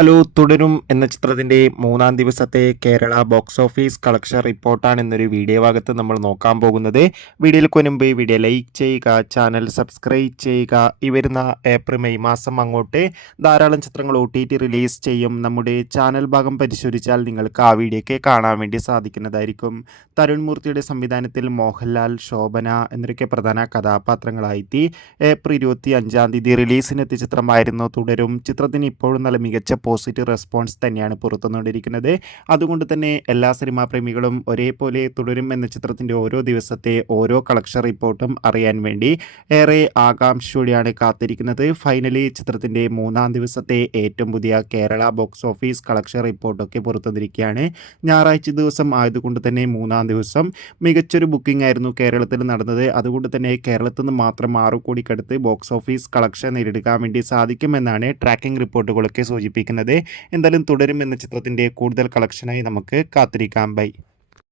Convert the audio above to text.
Hello തുടരും എന്ന ചിത്രത്തിൻ്റെ മൂന്നാം ദിവസത്തെ കേരള ബോക്സ് ഓഫീസ് കളക്ഷൻ റിപ്പോർട്ടാണ് ഇന്നൊരു വീഡിയോ ഭാഗത്ത് നമ്മൾ നോക്കാൻ പോകുന്നത്. വീഡിയോയ്ക്ക് മുൻപ് വീഡിയോ ലൈക്ക് ചെയ്യുക, ചാനൽ സബ്സ്ക്രൈബ് ചെയ്യുക. ഈ വരുന്ന ഏപ്രിൽ മെയ് മാസം അങ്ങോട്ട് ധാരാളം ചിത്രങ്ങൾ OTT റിലീസ് ചെയ്യും. നമ്മുടെ ചാനൽ ഭാഗം പരിശോധിച്ചാൽ നിങ്ങൾക്ക് ആ വീഡിയോയ്ക്ക് കാണാൻ വേണ്ടി സാധിക്കുന്നതായിരിക്കും. തരുൺ മൂർത്തിയുടെ സംവിധാനത്തിൽ മോഹൻലാൽ, ശോഭന എന്നൊക്കെ പ്രധാന കഥാപാത്രങ്ങളായി ഏപ്രിൽ 25 റിലീസിനെത്തിയ ചിത്രമായിരുന്നു തുടരും. ചിത്രത്തിന് ഇപ്പോഴും നല്ല മികച്ച പോസിറ്റീവ് റെസ്പോൺസ് തന്നെയാണ് പുറത്തുവന്നുകൊണ്ടിരിക്കുന്നത്. അതുകൊണ്ട് തന്നെ എല്ലാ സിനിമാ പ്രേമികളും ഒരേപോലെ തുടരും എന്ന ചിത്രത്തിൻ്റെ ഓരോ ദിവസത്തെ ഓരോ കളക്ഷൻ റിപ്പോർട്ടും അറിയാൻ വേണ്ടി ഏറെ ആകാംക്ഷയോടെയാണ് കാത്തിരിക്കുന്നത്. ഫൈനലി ചിത്രത്തിൻ്റെ മൂന്നാം ദിവസത്തെ ഏറ്റവും പുതിയ കേരള ബോക്സ് ഓഫീസ് കളക്ഷൻ റിപ്പോർട്ടൊക്കെ പുറത്തുവന്നിരിക്കുകയാണ്. ഞായറാഴ്ച ദിവസം ആയതുകൊണ്ട് തന്നെ മൂന്നാം ദിവസം മികച്ചൊരു ബുക്കിംഗ് ആയിരുന്നു കേരളത്തിൽ നടന്നത്. അതുകൊണ്ട് തന്നെ കേരളത്തിൽ നിന്ന് മാത്രം 6 കോടിക്കടുത്ത് ബോക്സ് ഓഫീസ് കളക്ഷൻ നേടിയെടുക്കാൻ വേണ്ടി സാധിക്കുമെന്നാണ് ട്രാക്കിംഗ് റിപ്പോർട്ടുകളൊക്കെ സൂചിപ്പിക്കുന്നത്. എന്തായാലും തുടരും എന്ന ചിത്രത്തിൻ്റെ കൂടുതൽ കളക്ഷനായി നമുക്ക് കാത്തിരിക്കാം. ബൈ.